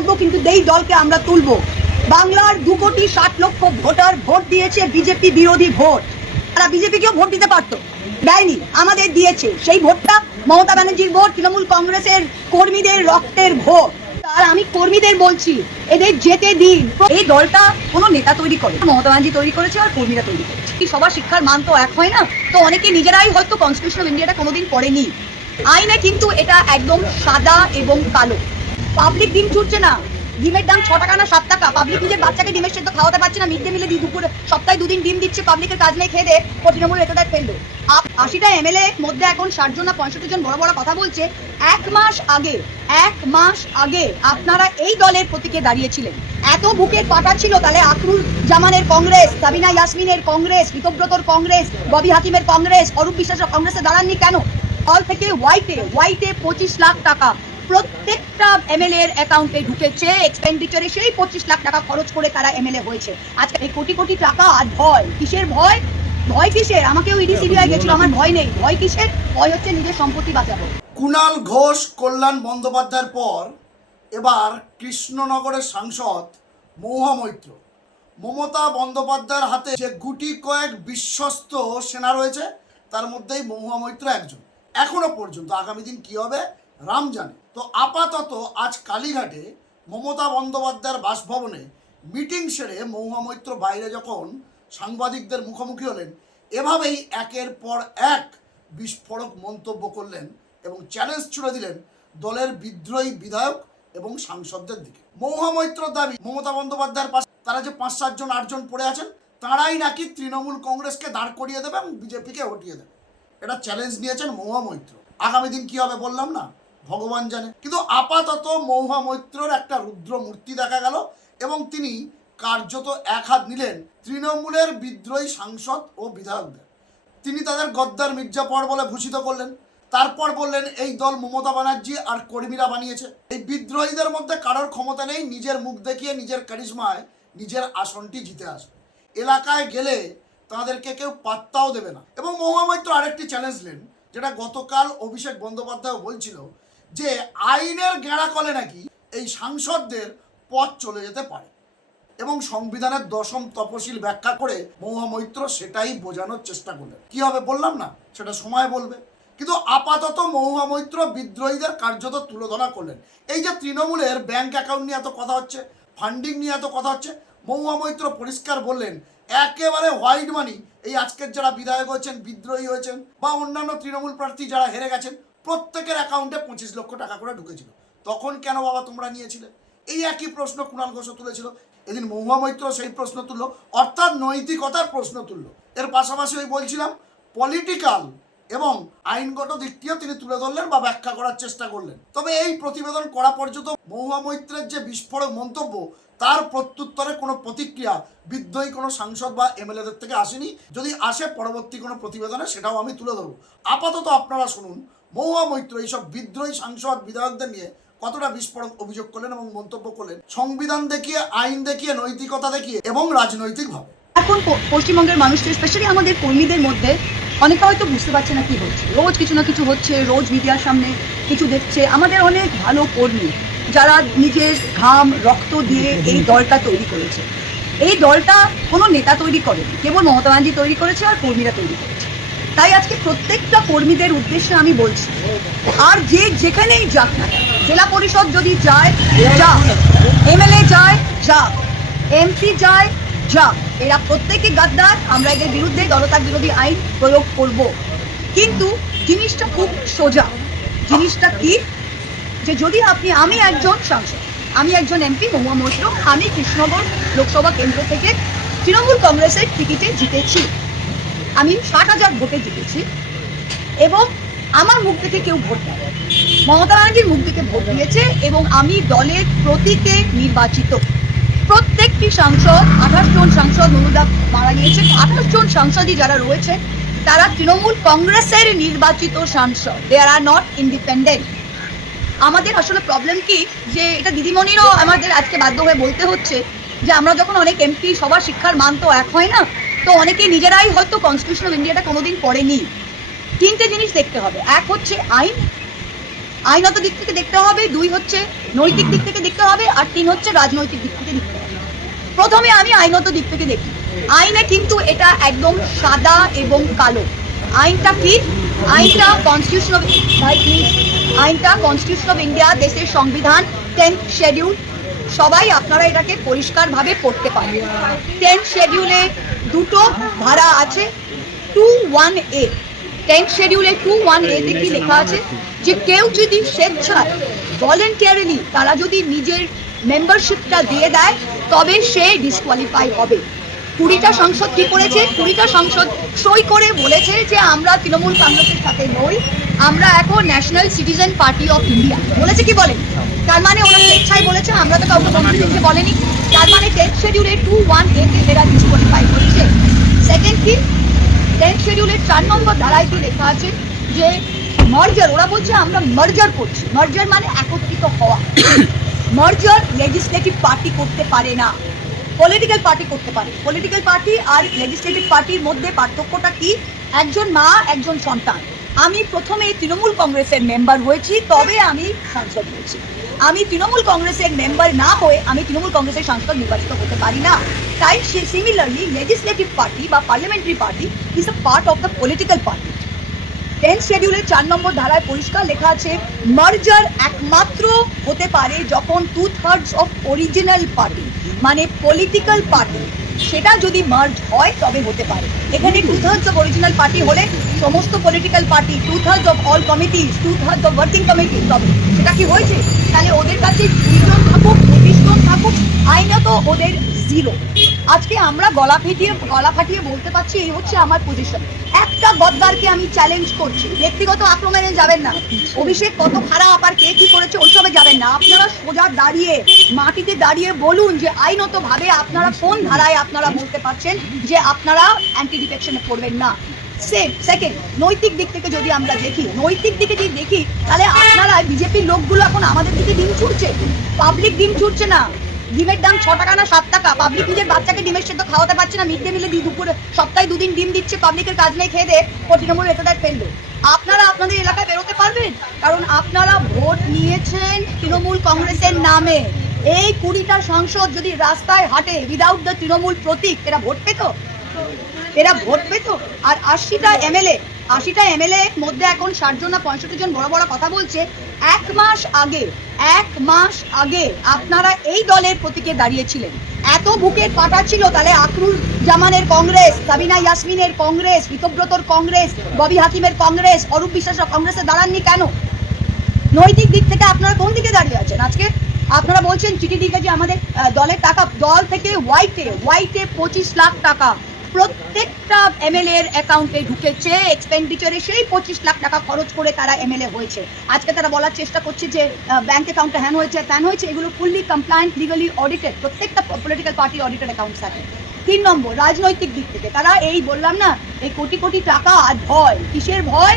থাকবো, কিন্তু এই দলকে আমরা তুলবো। বাংলার 2,60,00,000 ভোটার ভোট দিয়েছে বিজেপি বিরোধী ভোট। তারা বিজেপিকেও ভোট দিতে পারতো, দেয়নি, আমাদের দিয়েছে। সেই ভোটটা মমতা ব্যানার্জির ভোট, তৃণমূল কংগ্রেসের কর্মীদের রক্তের ভোট। আর আমি কর্মীদের বলছি, এদের যেতে দিন। এই দলটা কোনো নেতা তৈরি করে, মমতা ব্যানার্জি তৈরি করেছে আর কর্মীরা তৈরি করেছে। সবার শিক্ষার মান তো এক হয় না, তো অনেকে নিজেরাই হয়তো কনস্টিটিউশন অফ ইন্ডিয়াটা কোনোদিন পড়েনি। আইনে কিন্তু এটা একদম সাদা এবং কালো। পাবলিক ডিম ছুটছে না, ডিমের দাম 6 টাকা না 7 টাকা। পাবলিক নিজের বাচ্চাকে ডিমের সেদ্ধ খাওয়াতে পারছে না, মিড ডে মিলে দুপুরে সপ্তাহে 2 দিন ডিম দিচ্ছে, পাবলিকের কাজ নেই, খেয়ে দে তৃণমূল নেতাদের ফেললো। 80টা এমএলএ মধ্যে এখন 60 জন না 65 জন বড় বড় কথা বলছে। এক মাস আগে আপনারা এই দলের প্রতীকে দাঁড়িয়েছিলেন। এত বুকের পাটা ছিল, তাহলে আকরুল জামানের কংগ্রেস, সাবিনা ইয়াসমিনের কংগ্রেস, ঋতব্রতর কংগ্রেস, ববি হাকিমের কংগ্রেস, অরূপ বিশ্বাসের কংগ্রেসে দাঁড়াননি কেন? দল থেকে হোয়াইটে 25 লাখ টাকা প্রত্যেকটা এমএলএ এর অ্যাকাউন্টে ঢুকেছে। এক্সপেন্ডিচারে সেই 25 লাখ টাকা খরচ করে তারা এমএলএ হয়েছে। আজকে এই কোটি কোটি টাকা আর ভয় কিসের? ভয় কিসের? আমাকেও ইডি সিবিআই গেছিল, আমার ভয় নেই। ভয় কিসের? ভয় হচ্ছে নিজের সম্পত্তি বাঁচাবো। কুণাল ঘোষ, কল্যাণ বন্দ্যোপাধ্যায়ের পর এবার কৃষ্ণনগরের সাংসদ মহুয়া মৈত্র। মমতা বন্দ্যোপাধ্যায়ের হাতে যে গুটি কয়েক বিশ্বস্ত সেনা রয়েছে, তার মধ্যেই মহুয়া মৈত্র একজন। এখনো পর্যন্ত আগামী দিন কি হবে রাম জানে। তো আপাতত আজ কালীঘাটে মমতা বন্দ্যোপাধ্যায়ের বাসভবনে মিটিং সেরে মহুয়া মৈত্র বাইরে যখন সাংবাদিকদের মুখোমুখি হলেন, এভাবেই একের পর এক বিস্ফোরক মন্তব্য করলেন এবং চ্যালেঞ্জ ছুড়ে দিলেন দলের বিদ্রোহী বিধায়ক এবং সাংসদদের দিকে। মহুয়া মৈত্রর দাবি, মমতা বন্দ্যোপাধ্যায়ের পাশে তারা যে 5-7 জন 8 জন পড়ে আছেন, তারাই নাকি তৃণমূল কংগ্রেসকে দাঁড় করিয়ে দেবে এবং বিজেপিকে হটিয়ে দেবে। এটা চ্যালেঞ্জ নিয়েছেন মহুয়া মৈত্র। আগামী দিন কি হবে বললাম না, ভগবান জানে। কিন্তু আপাতত মহুয়া মৈত্রর একটা রুদ্র মূর্তি দেখা গেল এবং তিনি কার্যত এক হাত নিলেন তৃণমূলের বিদ্রোহী সাংসদ ও বিধায়কদের। তিনি তাদের গদ্দার মির্জাপর বলে ভূষিত করলেন। তারপর বললেন এই দল মমতা ব্যানার্জি আর কর্মীরা বানিয়েছে। এই বিদ্রোহীদের মধ্যে কারোর ক্ষমতা নেই নিজের মুখ দেখিয়ে নিজের কারিশমায় নিজের আসনটি জিতে আসবে। এলাকায় গেলে তাদেরকে কেউ পাত্তাও দেবে না। এবং মহুয়া মৈত্র আরেকটি চ্যালেঞ্জ নেন, যেটা গতকাল অভিষেক বন্দ্যোপাধ্যায় বলছিল, যে আইনের গেঁড়া কলে নাকি এই সাংসদদের পথ চলে যেতে পারে এবং সংবিধানের 10ম তফসিল ব্যাখ্যা করে মহুয়া মৈত্র সেটাই বোঝানোর চেষ্টা করলেন। কি হবে বললাম না, সেটা সময় বলবে। কিন্তু আপাতত মহুয়া মৈত্র বিদ্রোহীদের কার্যত তুলোধনা করলেন। এই যে তৃণমূলের ব্যাংক অ্যাকাউন্ট নিয়ে এত কথা হচ্ছে, ফান্ডিং নিয়ে এত কথা হচ্ছে, মহুয়া মৈত্র পরিষ্কার বললেন একেবারে হোয়াইট মানি এই আজকের যারা বিধায়ক হয়েছেন, বিদ্রোহী হয়েছেন বা অন্যান্য তৃণমূল প্রার্থী যারা হেরে গেছেন, প্রত্যেকের অ্যাকাউন্টে 25 লক্ষ টাকা করে ঢুকেছিল। তখন কেন বাবা তোমরা নিয়েছিলে? এই একই প্রশ্ন কুণাল ঘোষও তুলেছিল। এদিন মহুয়া মৈত্র সেই প্রশ্ন তুললো, অর্থাৎ নৈতিকতার প্রশ্ন তুললো। এর পাশাপাশি ওই বলছিলাম পলিটিক্যাল এবং আইনগত দিকটিও তিনি তুলে ধরলেন বা ব্যাখ্যা করার চেষ্টা করলেন। তবে এই প্রতিবেদন করা পর্যন্ত মহুয়া মৈত্রের যে বিস্ফোরক মন্তব্য, তার প্রত্যুত্তরে কোনো প্রতিক্রিয়া বিদ্রোহী কোনো সাংসদ বা এমএলএদের থেকে আসেনি। যদি আসে পরবর্তী কোনো প্রতিবেদনে সেটাও আমি তুলে ধরবো। আপাতত আপনারা শুনুন মহুয়া মৈত্র এইসব বিদ্রোহী সাংসদ বিধায়কদের নিয়ে কতটা বিস্ফোরক অভিযোগ করলেন এবং মন্তব্য করলেন, সংবিধান দেখিয়ে, আইন দেখিয়ে, নৈতিকতা দেখিয়ে এবং রাজনৈতিকভাবে। এখন পশ্চিমবঙ্গের মানুষদের, স্পেশালি আমাদের কর্মীদের মধ্যে অনেকে হয়তো বুঝতে পারছে না কি হচ্ছে। রোজ কিছু না কিছু হচ্ছে, রোজ মিডিয়ার সামনে কিছু দেখছে। আমাদের অনেক ভালো কর্মী যারা নিজের ঘাম রক্ত দিয়ে এই দলটা তৈরি করেছে। এই দলটা কোনো নেতা তৈরি করেনি, কেবল মমতা ব্যানার্জি তৈরি করেছে আর কর্মীরা তৈরি করেছে। তাই আজকে প্রত্যেকটা কর্মীদের উদ্দেশ্যে আমি বলছি, আর যে যেখানেই যাক না, জেলা পরিষদ যদি যায় যা, এমএলএ যায় যা, এমপি যায় যা, এরা প্রত্যেকে গাদ্দার। আমরা এদের বিরুদ্ধে দলত্যাগ বিরোধী আইন প্রয়োগ করব। কিন্তু জিনিসটা খুব সোজা। জিনিসটা কি, যে যদি আমি একজন সাংসদ, আমি একজন এমপি মহুয়া মৈত্র, আমি কৃষ্ণনগর লোকসভা কেন্দ্র থেকে তৃণমূল কংগ্রেসের টিকিটে জিতেছি। আমি 60,000 ভোটে জিতেছি এবং আমার মুখ থেকে কেউ ভোট দেয়, মমতা ব্যানার্জির মুখ থেকে ভোট দিয়েছে এবং আমি দলের প্রতীকে নির্বাচিত। প্রত্যেকটি সাংসদ, 28 জন সাংসদ, মনুদা মারা গিয়েছে, 28 জন সাংসদই যারা রয়েছে তারা তৃণমূল কংগ্রেসের নির্বাচিত সাংসদ। দে আর নট ইন্ডিপেন্ডেন্ট। আমাদের আসলে প্রবলেম কি, যে এটা দিদিমণিরও আমাদের আজকে বাধ্য হয়ে বলতে হচ্ছে, যে আমরা যখন অনেক এমপি, সবার শিক্ষার মান তো এক হয় না, তো অনেকে নিজেরাই হয়তো কনস্টিটিউশন অফ ইন্ডিয়াটা কোনোদিন পড়েনি। 3টে জিনিস দেখতে হবে। এক হচ্ছে আইন, আইনত দিক থেকে দেখতে হবে, 2 হচ্ছে নৈতিক দিক থেকে দেখতে হবে, আর 3 হচ্ছে রাজনৈতিক দিক থেকে দেখতে হবে। প্রথমে আমি আইনত দিক থেকে দেখি। আইনে কিন্তু এটা একদম সাদা এবং কালো। আইনটা কি? আইনটা কনস্টিটিউশন অফ আইনটা কনস্টিটিউশন অফ ইন্ডিয়া, দেশের সংবিধান, 10th শিডিউল। সবাই আপনারা এটাকে পরিষ্কারভাবে পড়তে পারবেন। 10th শিডিউলে 2টো ধারা আছে। 21A, 10th শিডিউলে 21A তে কি লেখা আছে যে কেউ যদি স্বেচ্ছায় ভলেন্টিয়ারিলি তারা যদি নিজের মেম্বারশিপটা দিয়ে দেয় তবে সে ডিসকোয়ালিফাই হবে। 20টা সংসদ কি করেছে? 20টা সংসদ সই করে বলেছে যে আমরা তৃণমূল কংগ্রেসের সাথে নই, আমরা এখন national citizen party of India. বলেছে কি বলেন? তার মানে ওরা স্বেচ্ছায় বলেছে, আমরা তো কাউকে বন্ধু দিতে বলেনি। তার মানে 10th শিডিউলে 21A তে এরা ডিসকোয়ালিফাই করেছে। সেকেন্ড কি? 10th শিডিউলের 4 নম্বর ধারায় কি লেখা আছে যে মার্জার, ওরা বলছে আমরা মার্জার করছি। মার্জার মানে একত্রিত হওয়া। মার্জার লেজিসলেটিভ পার্টি করতে পারে না, পলিটিক্যাল পার্টি করতে পারে। পলিটিক্যাল পার্টি আর লেজিসলেটিভ পার্টির মধ্যে পার্থক্যটা কি? একজন মা, একজন সন্তান। আমি প্রথমে তৃণমূল কংগ্রেসের মেম্বার হয়েছি, তবে আমি সাংসদ হয়েছি। আমি তৃণমূল কংগ্রেসের মেম্বার না হয়ে আমি তৃণমূল কংগ্রেসের সাংসদ নির্বাচিত হতে পারি না। তাই সিমিলারলি লেজিসলেটিভ পার্টি বা parliamentary party is a part of the political party. 10th শিডিউলের 4 নম্বর ধারায় পরিষ্কার লেখা আছে মার্জার একমাত্র হতে পারে যখন 2/3 অফ অরিজিনাল পার্টি মানে পলিটিক্যাল পার্টি সেটা যদি মার্জ হয় তবে হতে পারে। এখানে 2/3 অফ অরিজিনাল পার্টি হলে সমস্ত political party, 2/3 of all committees, 2/3 of working committee, তবে সেটা কি হয়েছে? তাহলে ওদের কাছে 2 জন থাকুক, 25 জন থাকুক, আইনত ওদের 0। আজকে আমরা গলা ফাটিয়ে বলতে পারছি এই হচ্ছে আমার পজিশন। একটা গদ্দারকে আমি চ্যালেঞ্জ করছি, ব্যক্তিগত আক্রমণে যাবেন না। অভিষেক কত খারাপ আর কে কি করেছে ওইসবে যাবেন না। আপনারা সোজা দাঁড়িয়ে মাটিতে দাঁড়িয়ে বলুন যে আইনত ভাবে আপনারা কোন ধারায় আপনারা বলতে পারছেন যে আপনারা অ্যান্টি ডিফেকশনে করবেন না। সেকেন্ড, নৈতিক দিক থেকে যদি আমরা দেখি, তাহলে আপনারা বিজেপির লোকগুলো এখন আমাদের দিকে ডিম ছুটছে, পাবলিক ডিম ছুটছে না। ডিমের দাম 6 টাকা না 7 টাকা। পাবলিক নিজের বাচ্চাকে ডিমের সেদ্ধ খাওয়াতে পারছে না, মিড ডে মিলে দুপুরে সপ্তাহে 2 দিন ডিম দিচ্ছে, পাবলিকের কাজ নেই, খেয়ে দেয় তৃণমূল নেতাদের ফেলবে। আপনারা আপনাদের এলাকায় বেরোতে পারবেন? কারণ আপনারা ভোট নিয়েছেন তৃণমূল কংগ্রেসের নামে। এই 20টা সংসদ যদি রাস্তায় হাঁটে উইদাউট দ্য তৃণমূল প্রতীক, এরা ভোট পেত? আর 80টা এমএলএ মধ্যে এখন 60 জন না 65 জন বড় বড় কথা বলছে। 1 মাস আগে আপনারা এই দলের প্রতীকে দাঁড়িয়েছিলেন। এত বুকের পাটা ছিল, তাহলে আখরুল জামানের কংগ্রেস, সাবিনা ইয়াসমিনের কংগ্রেস, ঋতব্রতর কংগ্রেস, ববি হাকিমের কংগ্রেস, অরূপ বিশ্বাসের কংগ্রেসে দাঁড়াননি কেন? নৈতিক দিক থেকে আপনারা কোন দিকে দাঁড়িয়ে আছেন? আজকে আপনারা বলছেন চিঠি লিখে যে আমাদের দলের টাকা, দল থেকে হোয়াইটে 25 লাখ টাকা প্রত্যেকটা এমএলএ এর অ্যাকাউন্টে ঢুকেছে। এক্সপেন্ডিচারে সেই 25 লাখ টাকা খরচ করে তারা এমএলএ হয়েছে। আজকে তারা বলার চেষ্টা করছে যে ব্যাংক অ্যাকাউন্টে হ্যান হয়েছে, ত্যান হয়েছে। এগুলো ফুললি কমপ্লায়েন্ট, লিগালি অডিটেড, প্রত্যেকটা পলিটিক্যাল পার্টির অডিটেড অ্যাকাউন্টস আছে। 3 নম্বর, রাজনৈতিক দিক থেকে তারা এই বললাম না, এই কোটি কোটি টাকা আর ভয় কিসের? ভয়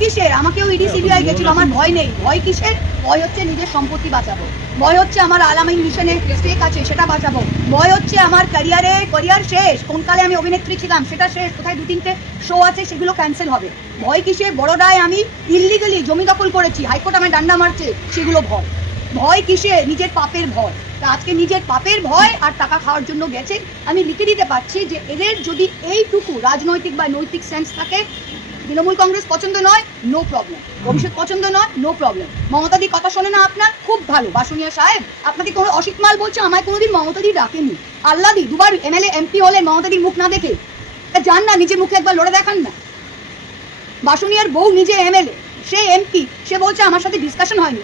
কিসের? আমাকেও ইডি সিবিআই গেছিল, আমার ভয় নেই। ভয় কিসের? ভয় হচ্ছে নিজের সম্পত্তি বাঁচাবো, ভয় হচ্ছে আমার আলামিন মিশনে স্টেক আছে সেটা বাঁচাবো, ভয় হচ্ছে আমার ক্যারিয়ার শেষ, কোন কালে আমি অভিনেত্রী ছিলাম সেটা শেষ, কোথায় 2-3টে শো আছে সেগুলো ক্যান্সেল হবে। ভয় কিসের? বড়োদায় আমি ইললিগালি জমি দখল করেছি, হাইকোর্ট আমায় ডান্ডা মারছে, সেগুলো ভয় কিসের? নিজের পাপের ভয়। আজকে নিজের পাপের ভয় আর টাকা খাওয়ার জন্য গেছে। আমি লিখে দিতে পারছি যে এদের যদি এইটুকু রাজনৈতিক বা নৈতিক সেন্স থাকে, তৃণমূল কংগ্রেস পছন্দ নয়, নো প্রবলেম। অভিষেক পছন্দ নয়, নো প্রবলেম। মমতাদি কথা শোনে না আপনার, খুব ভালো। বাসুনিয়া সাহেব আপনাকে কোনো অসিত মাল বলছে, আমায় কোনোদিন মমতাদি ডাকেনি। আল্লাদি 2বার এমএলএ এমপি হলেন মমতাদির মুখ না দেখে। যান না, নিজের মুখে একবার লড়ে দেখান না। বাসুনিয়ার বউ নিজে এমএলএ, সে এমপি, সে বলছে আমার সাথে ডিসকাশন হয়নি।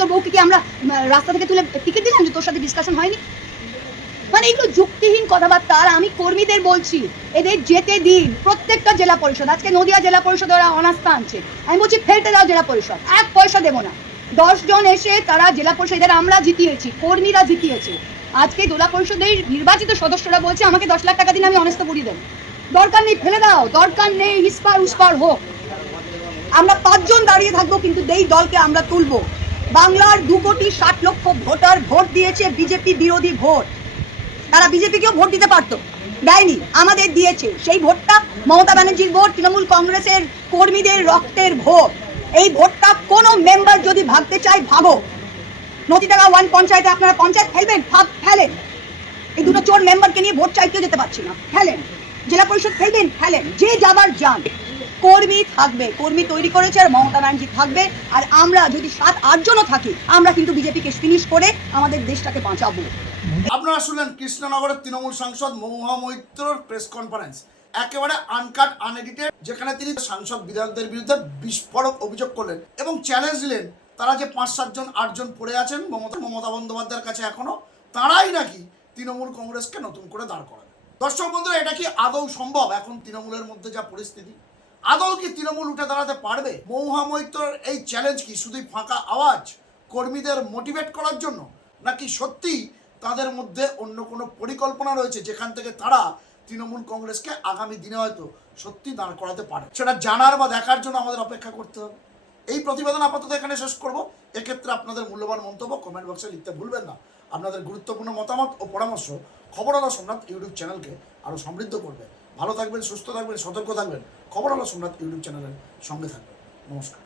তোর বউকে কি আমরা রাস্তা থেকে তুলে টিকিট দিলাম যে তোর সাথে ডিসকাশন হয়নি? মানে এগুলো যুক্তিহীন কথাবার্তা। আর আমি কর্মীদের বলছি এদের যেতে দিন। প্রত্যেকটা জেলা পরিষদ, আজকে নদিয়া জেলা পরিষদ ওরা অনাস্থা আনছে, আমি বলছি ফেলতে দাও জেলা পরিষদ, 1 পয়সা দেবো না। 10 জন এসে তারা জেলা পরিষদ, এদের আমরা জিতিয়েছি, কর্মীরা জিতিয়েছে। আজকে জেলা পরিষদের নির্বাচিত সদস্যরা বলছে আমাকে 10 লাখ টাকা দিন, আমি অনাস্থা করিয়ে দেবো। দরকার নেই, ফেলে দাও, দরকার নেই, ইস্পার উস্পার হোক। আমরা 5 জন দাঁড়িয়ে থাকবো, কিন্তু এই দলকে আমরা তুলবো। বাংলার 2,60,00,000 ভোটার ভোট দিয়েছে বিজেপি বিরোধী ভোট। তারা বিজেপিকেও ভোট দিতে পারতো, দেয়নি, আমাদের দিয়েছে। সেই ভোটটা মমতা ব্যানার্জির ভোট, তৃণমূল কংগ্রেসের কর্মীদের রক্তের ভোট। এই ভোটটা কোনো মেম্বার যদি ভাগতে চায় ভাগো। নদীডাঙ্গা 1 পঞ্চায়েতে আপনারা পঞ্চায়েত ফেলবেন, ফেলেন। এই দুটো চোর মেম্বারকে নিয়ে ভোট চাইতে যেতে পারছি না, ফেলেন। জেলা পরিষদ ফেলবেন, ফেলেন। যে যাবার যান, কর্মী থাকবে, কর্মী তৈরি করেছে আর মমতা ব্যানার্জি থাকবে। আর আমরা যদি 7-8 জনও থাকি, আমরা কিন্তু বিজেপিকে ফিনিশ করে আমাদের দেশটাকে বাঁচাবো। আপনারা শুনলেন কৃষ্ণনগরের তৃণমূল সাংসদ মহুয়া মৈত্রর প্রেস কনফারেন্স, একেবারে আনকাট আনএডিটেড, যেখানে তিনি সাংসদ বিধায়কদের বিরুদ্ধে বিস্ফোরক অভিযোগ করলেন এবং চ্যালেঞ্জ দিলেন তারা যে 5-7 জন 8 জন পড়ে আছেন মমতা বন্দ্যোপাধ্যায়ের কাছে এখনো, তারাই নাকি তৃণমূল কংগ্রেসকে নতুন করে দাঁড় করাবে। দর্শক বন্ধুরা, এটা কি আদৌ সম্ভব? এখন তৃণমূলের মধ্যে যা পরিস্থিতি, আদৌ কি তৃণমূল উঠে দাঁড়াতে পারবে? মহুয়া মৈত্রর এই চ্যালেঞ্জ কি শুধুই ফাঁকা আওয়াজ কর্মীদের মোটিভেট করার জন্য, নাকি সত্যি তাদের মধ্যে অন্য কোনো পরিকল্পনা রয়েছে যেখান থেকে তারা তৃণমূল কংগ্রেসকে আগামী দিনে হয়তো সত্যি দাঁড় করাতে পারে? সেটা জানার বা দেখার জন্য আমাদের অপেক্ষা করতে হবে। এই প্রতিবেদন আপাতত এখানে শেষ করব। এক্ষেত্রে আপনাদের মূল্যবান মন্তব্য কমেন্ট বক্সে লিখতে ভুলবেন না। আপনাদের গুরুত্বপূর্ণ মতামত ও পরামর্শ খবর আলো সম্রাট ইউটিউব চ্যানেলকে আরও সমৃদ্ধ করবে। ভালো থাকবেন, সুস্থ থাকবেন, সতর্ক থাকবেন। খবর আলো সম্রাট ইউটিউব চ্যানেলের সঙ্গে থাকবেন। নমস্কার।